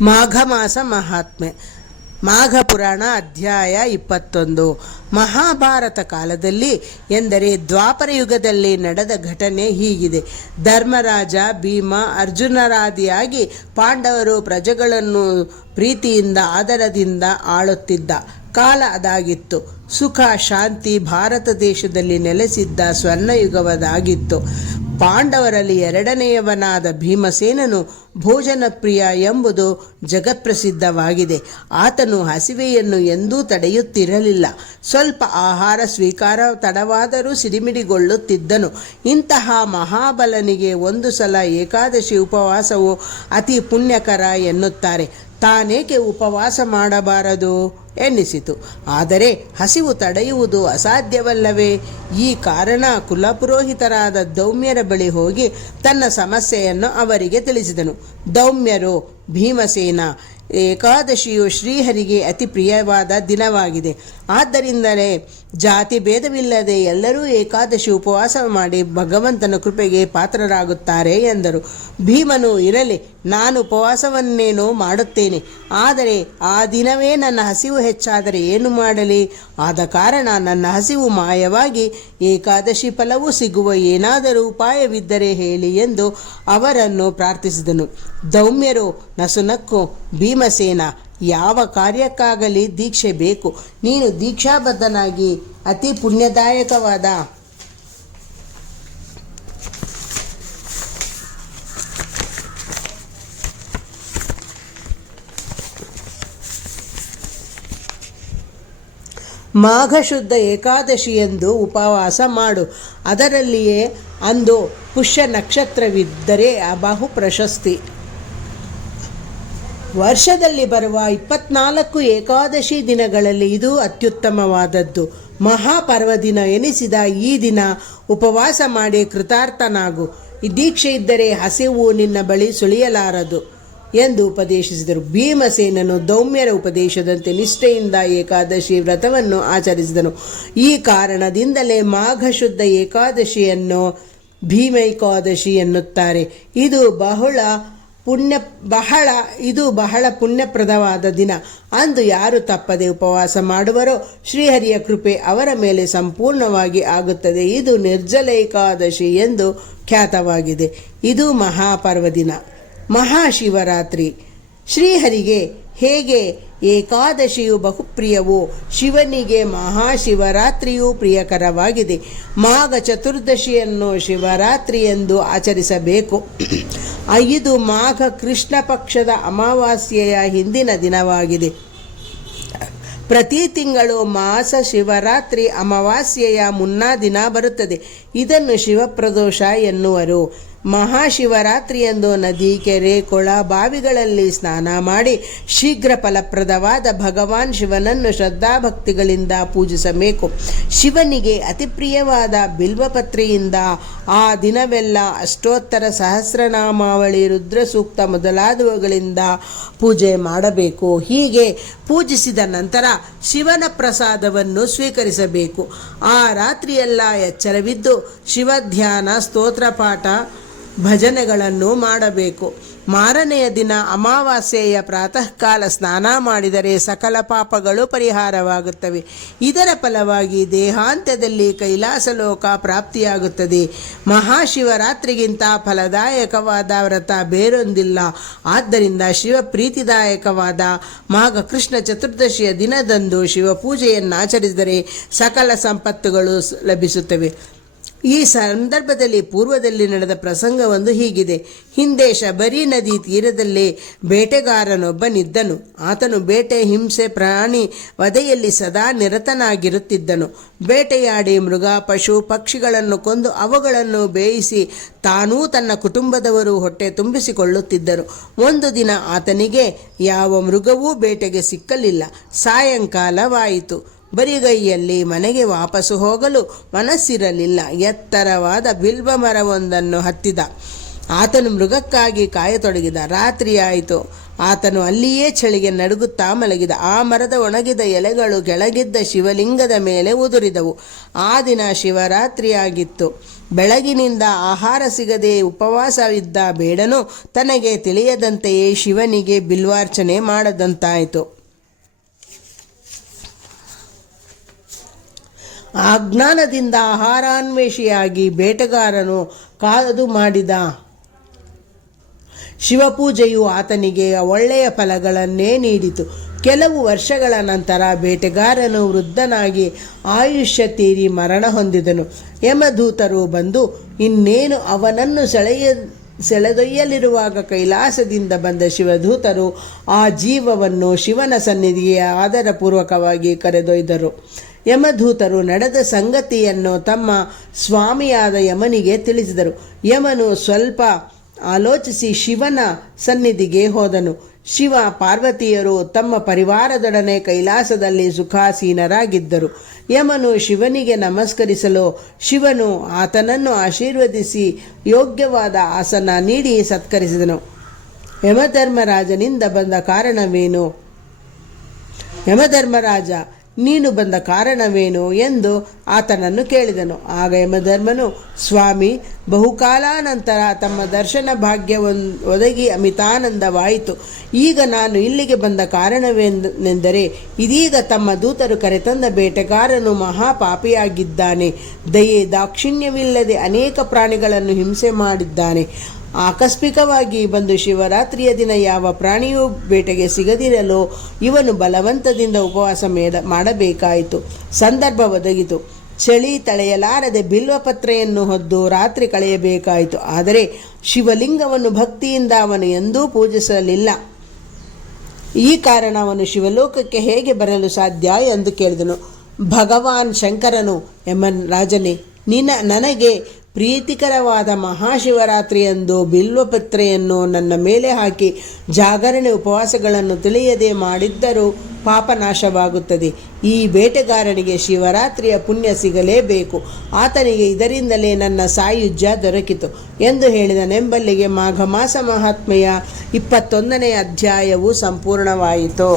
ಮಾಘ ಮಾಸ ಮಹಾತ್ಮೆ. ಮಾಘ ಪುರಾಣ ಅಧ್ಯಾಯ 21. ಮಹಾಭಾರತ ಕಾಲದಲ್ಲಿ ಎಂದರೆ ದ್ವಾಪರ ಯುಗದಲ್ಲಿ ನಡೆದ ಘಟನೆ ಹೀಗಿದೆ. ಧರ್ಮರಾಜ ಭೀಮ ಅರ್ಜುನರಾದಿಯಾಗಿ ಪಾಂಡವರು ಪ್ರಜೆಗಳನ್ನು ಪ್ರೀತಿಯಿಂದ ಆದರದಿಂದ ಆಳುತ್ತಿದ್ದ ಕಾಲ ಅದಾಗಿತ್ತು. ಸುಖ ಶಾಂತಿ ಭಾರತ ದೇಶದಲ್ಲಿ ನೆಲೆಸಿದ್ದ ಸ್ವರ್ಣಯುಗವದಾಗಿತ್ತು. ಪಾಂಡವರಲ್ಲಿ ಎರಡನೆಯವನಾದ ಭೀಮಸೇನನು ಭೋಜನ ಪ್ರಿಯ ಎಂಬುದು ಜಗತ್ಪ್ರಸಿದ್ಧವಾಗಿದೆ. ಆತನು ಹಸಿವೆಯನ್ನು ಎಂದೂ ತಡೆಯುತ್ತಿರಲಿಲ್ಲ. ಸ್ವಲ್ಪ ಆಹಾರ ಸ್ವೀಕಾರ ತಡವಾದರೂ ಸಿಡಿಮಿಡಿಗೊಳ್ಳುತ್ತಿದ್ದನು. ಇಂತಹ ಮಹಾಬಲನಿಗೆ ಒಂದು ಸಲ ಏಕಾದಶಿ ಉಪವಾಸವು ಅತಿ ಪುಣ್ಯಕರ ಎನ್ನುತ್ತಾರೆ. ತಾನೇಕೆ ಉಪವಾಸ ಮಾಡಬಾರದು ಎನ್ನಿಸಿತು. ಆದರೆ ಹಸಿವು ತಡೆಯುವುದು ಅಸಾಧ್ಯವಲ್ಲವೇ? ಈ ಕಾರಣ ಕುಲಪುರೋಹಿತರಾದ ದೌಮ್ಯರ ಬಳಿ ಹೋಗಿ ತನ್ನ ಸಮಸ್ಯೆಯನ್ನು ಅವರಿಗೆ ತಿಳಿಸಿದನು. ದೌಮ್ಯರು, ಭೀಮಸೇನ, ಏಕಾದಶಿಯು ಶ್ರೀಹರಿಗೆ ಅತಿ ಪ್ರಿಯವಾದ ದಿನವಾಗಿದೆ. ಆದ್ದರಿಂದಲೇ ಜಾತಿ ಭೇದವಿಲ್ಲದೆ ಎಲ್ಲರೂ ಏಕಾದಶಿ ಉಪವಾಸ ಮಾಡಿ ಭಗವಂತನ ಕೃಪೆಗೆ ಪಾತ್ರರಾಗುತ್ತಾರೆ ಎಂದರು. ಭೀಮನು, ಇರಲಿ, ನಾನು ಉಪವಾಸವನ್ನೇನೋ ಮಾಡುತ್ತೇನೆ. ಆದರೆ ಆ ದಿನವೇ ನನ್ನ ಹಸಿವು ಹೆಚ್ಚಾದರೆ ಏನು ಮಾಡಲಿ? ಆದ ಕಾರಣ ನನ್ನ ಹಸಿವು ಮಾಯವಾಗಿ ಏಕಾದಶಿ ಫಲವೂ ಸಿಗುವ ಏನಾದರೂ ಉಪಾಯವಿದ್ದರೆ ಹೇಳಿ ಎಂದು ಅವರನ್ನು ಪ್ರಾರ್ಥಿಸಿದನು. ದೌಮ್ಯರು ನಸುನಕ್ಕು, ಭೀಮಸೇನ, ಯಾವ ಕಾರ್ಯಕ್ಕಾಗಲಿ ದೀಕ್ಷೆ ಬೇಕು. ನೀನು ದೀಕ್ಷಾಬದ್ಧನಾಗಿ ಅತಿ ಪುಣ್ಯದಾಯಕವಾದ ಮಾಘ ಶುದ್ಧ ಏಕಾದಶಿಯಂದು ಉಪವಾಸ ಮಾಡು. ಅದರಲ್ಲಿಯೇ ಅಂದು ಪುಷ್ಯ ನಕ್ಷತ್ರವಿದ್ದರೆ ಬಹು ಪ್ರಶಸ್ತಿ. ವರ್ಷದಲ್ಲಿ ಬರುವ 24 ಏಕಾದಶಿ ದಿನಗಳಲ್ಲಿ ಇದು ಅತ್ಯುತ್ತಮವಾದದ್ದು. ಮಹಾಪರ್ವದಿನ ಎನಿಸಿದ ಈ ದಿನ ಉಪವಾಸ ಮಾಡಿ ಕೃತಾರ್ಥನಾಗು. ಈ ದೀಕ್ಷೆ ಇದ್ದರೆ ಹಸಿವು ನಿನ್ನ ಬಳಿ ಸುಳಿಯಲಾರದು ಎಂದು ಉಪದೇಶಿಸಿದರು. ಭೀಮಸೇನನು ದೌಮ್ಯರ ಉಪದೇಶದಂತೆ ನಿಷ್ಠೆಯಿಂದ ಏಕಾದಶಿ ವ್ರತವನ್ನು ಆಚರಿಸಿದನು. ಈ ಕಾರಣದಿಂದಲೇ ಮಾಘ ಶುದ್ಧ ಏಕಾದಶಿಯನ್ನು ಭೀಮೈಕಾದಶಿ ಎನ್ನುತ್ತಾರೆ. ಇದು ಬಹಳ ಪುಣ್ಯಪ್ರದವಾದ ದಿನ. ಅಂದು ಯಾರು ತಪ್ಪದೆ ಉಪವಾಸ ಮಾಡುವರೋ ಶ್ರೀಹರಿಯ ಕೃಪೆ ಅವರ ಮೇಲೆ ಸಂಪೂರ್ಣವಾಗಿ ಆಗುತ್ತದೆ. ಇದು ನಿರ್ಜಲ ಏಕಾದಶಿ ಎಂದು ಖ್ಯಾತವಾಗಿದೆ. ಇದು ಮಹಾಪರ್ವದಿನ. ಮಹಾಶಿವರಾತ್ರಿ. ಶ್ರೀಹರಿಗೆ ಹೇಗೆ ಏಕಾದಶಿಯು ಬಹುಪ್ರಿಯವೋ ಶಿವನಿಗೆ ಮಹಾಶಿವರಾತ್ರಿಯೂ ಪ್ರಿಯಕರವಾಗಿದೆ. ಮಾಘ ಚತುರ್ದಶಿಯನ್ನು ಶಿವರಾತ್ರಿ ಎಂದು ಆಚರಿಸಬೇಕು. ಇದು ಮಾಘ ಕೃಷ್ಣ ಪಕ್ಷದ ಅಮಾವಾಸ್ಯೆಯ ಹಿಂದಿನ ದಿನವಾಗಿದೆ. ಪ್ರತಿ ತಿಂಗಳು ಮಾಸ ಶಿವರಾತ್ರಿ ಅಮಾವಾಸ್ಯೆಯ ಮುನ್ನಾ ದಿನ ಬರುತ್ತದೆ. ಇದನ್ನು ಶಿವಪ್ರದೋಷ ಎನ್ನುವರು. ಮಹಾಶಿವರಾತ್ರಿಯಂದು ನದಿ, ಕೆರೆ, ಕೊಳ, ಬಾವಿಗಳಲ್ಲಿ ಸ್ನಾನ ಮಾಡಿ ಶೀಘ್ರ ಫಲಪ್ರದವಾದ ಭಗವಾನ್ ಶಿವನನ್ನು ಶ್ರದ್ಧಾಭಕ್ತಿಗಳಿಂದ ಪೂಜಿಸಬೇಕು. ಶಿವನಿಗೆ ಅತಿ ಪ್ರಿಯವಾದ ಬಿಲ್ವಪತ್ರೆಯಿಂದ ಆ ದಿನವೆಲ್ಲ ಅಷ್ಟೋತ್ತರ ಸಹಸ್ರನಾಮಾವಳಿ, ರುದ್ರಸೂಕ್ತ ಮೊದಲಾದವುಗಳಿಂದ ಪೂಜೆ ಮಾಡಬೇಕು. ಹೀಗೆ ಪೂಜಿಸಿದ ನಂತರ ಶಿವನ ಪ್ರಸಾದವನ್ನು ಸ್ವೀಕರಿಸಬೇಕು. ಆ ರಾತ್ರಿಯೆಲ್ಲ ಎಚ್ಚರವಿದ್ದು ಶಿವಧ್ಯಾನ, ಸ್ತೋತ್ರಪಾಠ, ಭಜನೆಗಳನ್ನು ಮಾಡಬೇಕು. ಮಾರನೆಯ ದಿನ ಅಮಾವಾಸ್ಯೆಯ ಪ್ರಾತಃ ಕಾಲ ಸ್ನಾನ ಮಾಡಿದರೆ ಸಕಲ ಪಾಪಗಳು ಪರಿಹಾರವಾಗುತ್ತವೆ. ಇದರ ಫಲವಾಗಿ ದೇಹಾಂತ್ಯದಲ್ಲಿ ಕೈಲಾಸ ಲೋಕ ಪ್ರಾಪ್ತಿಯಾಗುತ್ತದೆ. ಮಹಾಶಿವರಾತ್ರಿಗಿಂತ ಫಲದಾಯಕವಾದ ವ್ರತ ಬೇರೊಂದಿಲ್ಲ. ಆದ್ದರಿಂದ ಶಿವ ಪ್ರೀತಿದಾಯಕವಾದ ಮಾಘ ಕೃಷ್ಣ ಚತುರ್ದಶಿಯ ದಿನದಂದು ಶಿವಪೂಜೆಯನ್ನಾಚರಿಸಿದರೆ ಸಕಲ ಸಂಪತ್ತುಗಳು ಲಭಿಸುತ್ತವೆ. ಈ ಸಂದರ್ಭದಲ್ಲಿ ಪೂರ್ವದಲ್ಲಿ ನಡೆದ ಪ್ರಸಂಗವೊಂದು ಹೀಗಿದೆ. ಹಿಂದೆ ಶಬರಿ ನದಿ ತೀರದಲ್ಲಿ ಬೇಟೆಗಾರನೊಬ್ಬನಿದ್ದನು. ಆತನು ಬೇಟೆ, ಹಿಂಸೆ, ಪ್ರಾಣಿ ವಧೆಯಲ್ಲಿ ಸದಾ ನಿರತನಾಗಿರುತ್ತಿದ್ದನು. ಬೇಟೆಯಾಡಿ ಮೃಗ, ಪಶು, ಪಕ್ಷಿಗಳನ್ನು ಕೊಂದು ಅವುಗಳನ್ನು ಬೇಯಿಸಿ ತಾನೂ ತನ್ನ ಕುಟುಂಬದವರು ಹೊಟ್ಟೆ ತುಂಬಿಸಿಕೊಳ್ಳುತ್ತಿದ್ದರು. ಒಂದು ದಿನ ಆತನಿಗೆ ಯಾವ ಮೃಗವೂ ಬೇಟೆಗೆ ಸಿಕ್ಕಲಿಲ್ಲ. ಸಾಯಂಕಾಲವಾಯಿತು. ಬರಿಗೈಯಲ್ಲಿ ಮನೆಗೆ ವಾಪಸ್ಸು ಹೋಗಲು ಮನಸ್ಸಿರಲಿಲ್ಲ. ಎತ್ತರವಾದ ಬಿಲ್ವ ಮರವೊಂದನ್ನು ಹತ್ತಿದ. ಆತನು ಮೃಗಕ್ಕಾಗಿ ಕಾಯತೊಡಗಿದ. ರಾತ್ರಿಯಾಯಿತು. ಆತನು ಅಲ್ಲಿಯೇ ಚಳಿಗೆ ನಡುಗುತ್ತಾ ಮಲಗಿದ. ಆ ಮರದ ಒಣಗಿದ ಎಲೆಗಳು ಕೆಳಗಿದ್ದ ಶಿವಲಿಂಗದ ಮೇಲೆ ಉದುರಿದವು. ಆ ದಿನ ಶಿವರಾತ್ರಿಯಾಗಿತ್ತು. ಬೆಳಗಿನಿಂದ ಆಹಾರ ಸಿಗದೆ ಉಪವಾಸವಿದ್ದ ಬೇಡನು ತನಗೆ ತಿಳಿಯದಂತೆಯೇ ಶಿವನಿಗೆ ಬಿಲ್ವಾರ್ಚನೆ ಮಾಡದಂತಾಯಿತು. ಅಜ್ಞಾನದಿಂದ ಆಹಾರಾನ್ವೇಷಿಯಾಗಿ ಬೇಟೆಗಾರನು ಕಾದು ಮಾಡಿದ ಶಿವಪೂಜೆಯು ಆತನಿಗೆ ಒಳ್ಳೆಯ ಫಲಗಳನ್ನೇ ನೀಡಿತು. ಕೆಲವು ವರ್ಷಗಳ ನಂತರ ಬೇಟೆಗಾರನು ವೃದ್ಧನಾಗಿ ಆಯುಷ್ಯ ತೀರಿ ಮರಣ ಹೊಂದಿದನು. ಯಮದೂತರು ಬಂದು ಇನ್ನೇನು ಅವನನ್ನು ಸೆಳೆದೊಯ್ಯಲಿರುವಾಗ ಕೈಲಾಸದಿಂದ ಬಂದ ಶಿವದೂತರು ಆ ಜೀವವನ್ನು ಶಿವನ ಸನ್ನಿಧಿಗೆ ಆದರಪೂರ್ವಕವಾಗಿ ಕರೆದೊಯ್ದರು. ಯಮದೂತರು ನಡೆದ ಸಂಗತಿಯನ್ನು ತಮ್ಮ ಸ್ವಾಮಿಯಾದ ಯಮನಿಗೆ ತಿಳಿಸಿದರು. ಯಮನು ಸ್ವಲ್ಪ ಆಲೋಚಿಸಿ ಶಿವನ ಸನ್ನಿಧಿಗೆ ಹೋದನು. ಶಿವ ಪಾರ್ವತಿಯರು ತಮ್ಮ ಪರಿವಾರದೊಡನೆ ಕೈಲಾಸದಲ್ಲಿ ಸುಖಾಸೀನರಾಗಿದ್ದರು. ಯಮನು ಶಿವನಿಗೆ ನಮಸ್ಕರಿಸಲು ಶಿವನು ಆತನನ್ನು ಆಶೀರ್ವದಿಸಿ ಯೋಗ್ಯವಾದ ಆಸನ ನೀಡಿ ಸತ್ಕರಿಸಿದನು. ಯಮಧರ್ಮರಾಜನಿಂದ ಬಂದ ಕಾರಣವೇನು? ಯಮಧರ್ಮರಾಜ, ನೀನು ಬಂದ ಕಾರಣವೇನು ಎಂದು ಆತನನ್ನು ಕೇಳಿದನು. ಆಗ ಯಮಧರ್ಮನು, ಸ್ವಾಮಿ, ಬಹುಕಾಲಾನಂತರ ತಮ್ಮ ದರ್ಶನ ಭಾಗ್ಯ ಒದಗಿ ಅಮಿತಾನಂದವಾಯಿತು. ಈಗ ನಾನು ಇಲ್ಲಿಗೆ ಬಂದ ಕಾರಣವೇನೆಂದರೆ, ಇದೀಗ ತಮ್ಮ ದೂತರು ಕರೆತಂದ ಬೇಟೆಗಾರನು ಮಹಾಪಾಪಿಯಾಗಿದ್ದಾನೆ. ದಯೆ ದಾಕ್ಷಿಣ್ಯವಿಲ್ಲದೆ ಅನೇಕ ಪ್ರಾಣಿಗಳನ್ನು ಹಿಂಸೆ ಮಾಡಿದ್ದಾನೆ. ಆಕಸ್ಮಿಕವಾಗಿ ಬಂದು ಶಿವರಾತ್ರಿಯ ದಿನ ಯಾವ ಪ್ರಾಣಿಯೂ ಬೇಟೆಗೆ ಸಿಗದಿರಲು ಇವನು ಬಲವಂತದಿಂದ ಉಪವಾಸ ಮಾಡಬೇಕಾಯಿತು. ಸಂದರ್ಭ ಒದಗಿತು. ಚಳಿ ತಳೆಯಲಾರದೆ ಬಿಲ್ವಪತ್ರೆಯನ್ನು ಹೊದ್ದು ರಾತ್ರಿ ಕಳೆಯಬೇಕಾಯಿತು. ಆದರೆ ಶಿವಲಿಂಗವನ್ನು ಭಕ್ತಿಯಿಂದ ಅವನು ಎಂದೂ ಪೂಜಿಸಲಿಲ್ಲ. ಈ ಕಾರಣ ಅವನು ಶಿವಲೋಕಕ್ಕೆ ಹೇಗೆ ಬರಲು ಸಾಧ್ಯ ಎಂದು ಕೇಳಿದನು. ಭಗವಾನ್ ಶಂಕರನು, ಯಮರಾಜನೇ, ನನಗೆ ಪ್ರೀತಿಕರವಾದ ಮಹಾಶಿವರಾತ್ರಿಯಂದು ಬಿಲ್ವಪತ್ರೆಯನ್ನು ನನ್ನ ಮೇಲೆ ಹಾಕಿ ಜಾಗರಣೆ ಉಪವಾಸಗಳನ್ನು ತಿಳಿಯದೆ ಮಾಡಿದ್ದರೂ ಪಾಪನಾಶವಾಗುತ್ತದೆ. ಈ ಬೇಟೆಗಾರನಿಗೆ ಶಿವರಾತ್ರಿಯ ಪುಣ್ಯ ಸಿಗಲೇಬೇಕು. ಆತನಿಗೆ ಇದರಿಂದಲೇ ನನ್ನ ಸಾಯುಜ್ಯ ದೊರಕಿತು ಎಂದು ಹೇಳಿದನೆಂಬಲ್ಲಿಗೆ ಮಾಘ ಮಾಸ ಮಹಾತ್ಮೆಯ 21ನೇ ಅಧ್ಯಾಯವು ಸಂಪೂರ್ಣವಾಯಿತು.